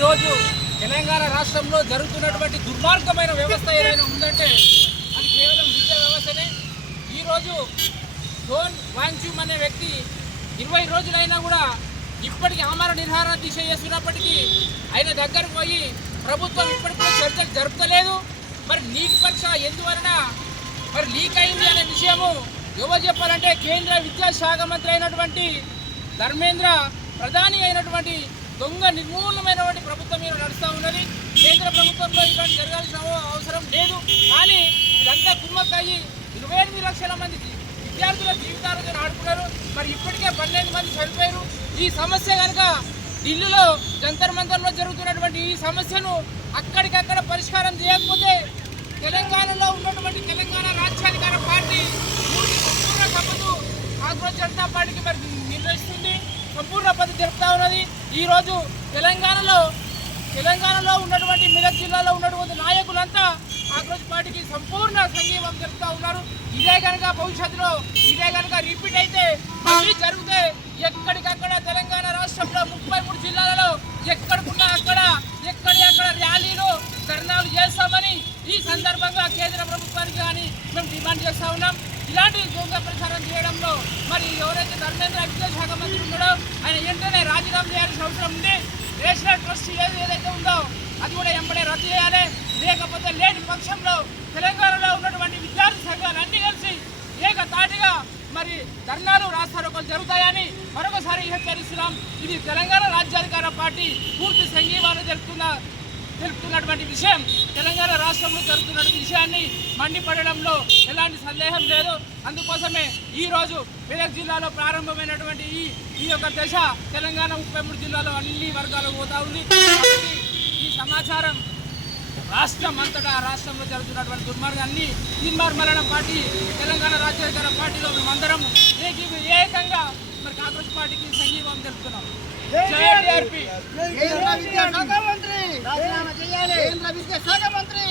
ఈరోజు తెలంగాణ రాష్ట్రంలో జరుగుతున్నటువంటి దుర్మార్గమైన వ్యవస్థ ఏదైనా ఉందంటే అది కేవలం విద్యా వ్యవస్థనే. ఈరోజు డోన్ వాంగ్చూమ్ అనే వ్యక్తి 20 రోజులైనా కూడా ఇప్పటికీ ఆమరణ నిరాహార దీక్ష చేస్తున్నప్పటికీ ఆయన దగ్గరకు పోయి ప్రభుత్వం ఇప్పటికీ చర్చలు జరుపుతలేదు. మరి నీట్ పరీక్ష ఎందువలన మరి లీక్ అయింది అనే విషయము ఎవరు చెప్పాలంటే కేంద్ర విద్యాశాఖ మంత్రి అయినటువంటి ధర్మేంద్ర ప్రధాని అయినటువంటి దొంగ నిర్మూలమైనటువంటి ప్రభుత్వం మీద నడుస్తూ ఉన్నది. కేంద్ర ప్రభుత్వంలో ఇలాంటి జరగాల్సిన అవసరం లేదు. కానీ ఇదంతా కుమ్మక్కయ్యి 28 లక్షల మంది విద్యార్థుల జీవితాలతో ఆడుకున్నారు. మరి ఇప్పటికే 12 మంది చనిపోయారు. ఈ సమస్య కనుక ఢిల్లీలో జంతర్ మంతర్లో జరుగుతున్నటువంటి ఈ సమస్యను అక్కడికక్కడ పరిష్కారం చేయకపోతే తెలంగాణలో ఉన్నటువంటి తెలంగాణ రాజ్యాధికార పార్టీ సంపూర్ణ సభను కాంగ్రెస్ జనతా పార్టీకి మరి నిర్వహిస్తుంది, సంపూర్ణ పద్ధతి జరుపుతా ఉన్నది. ఈరోజు తెలంగాణలో ఉన్నటువంటి మెదక్ జిల్లాలో ఉన్నటువంటి నాయకులంతా కాంగ్రెస్ పార్టీకి సంపూర్ణ సంఘీభావం జరుపుతూ ఉన్నారు. ఇదే కనుక భవిష్యత్తులో ఇదే కనుక రిపీట్ అయితే మళ్ళీ జరిగితే ఎక్కడికక్కడ తెలంగాణ రాష్ట్రంలో 33 జిల్లాలలో ఎక్కడికున్నా అక్కడ ఎక్కడెక్కడ ర్యాలీలు ధర్నాలు చేస్తామని ఈ సందర్భంగా కేంద్ర ప్రభుత్వానికి కానీ మేము డిమాండ్ చేస్తూ ఉన్నాం. ఇలాంటి దొంగ ప్రచారం చేయడంలో మరి ఎవరైతే ధర్మేంద్ర విద్యాశాఖ మంత్రి ఉన్నాడో ఆయన వెంటనే రాజీనామా చేయాల్సిన అవసరం ఉంది. నేషనల్ ట్రస్ట్ ఏదైతే ఉందో అది కూడా ఎంబడే రద్దు చేయాలి. లేకపోతే లేని పక్షంలో తెలంగాణలో ఉన్నటువంటి విద్యార్థి సంఘాలు అన్ని కలిసి ఏకతాటిగా మరి ధర్నాలు రాస్తారోకలు జరుగుతాయని మరొకసారి హెచ్చరిస్తున్నాం. ఇది తెలంగాణ రాజ్యాధికార పార్టీ పూర్తి సంఘీభావం తెలుపుతున్నటువంటి విషయం. తెలంగాణ రాష్ట్రంలో జరుగుతున్నటువంటి విషయాన్ని మండిపడడంలో ఎలాంటి సందేహం లేదు. అందుకోసమే ఈరోజు మెదక్ జిల్లాలో ప్రారంభమైనటువంటి ఈ యొక్క దశ తెలంగాణ 33 జిల్లాలో అన్ని వర్గాలకు పోతా ఉంది. ఈ సమాచారం రాష్ట్రం అంతటా రాష్ట్రంలో జరుగుతున్నటువంటి దుర్మార్గాన్ని నిర్మూలన పార్టీ తెలంగాణ రాజ్యాధికార పార్టీలో మేమందరం ఏకంగా మరి కాంగ్రెస్ పార్టీకి సంఘీభావం తెలుపుతున్నాం. రాజీనామా చేయాలి. కేంద్ర విద్యాశాఖ మంత్రి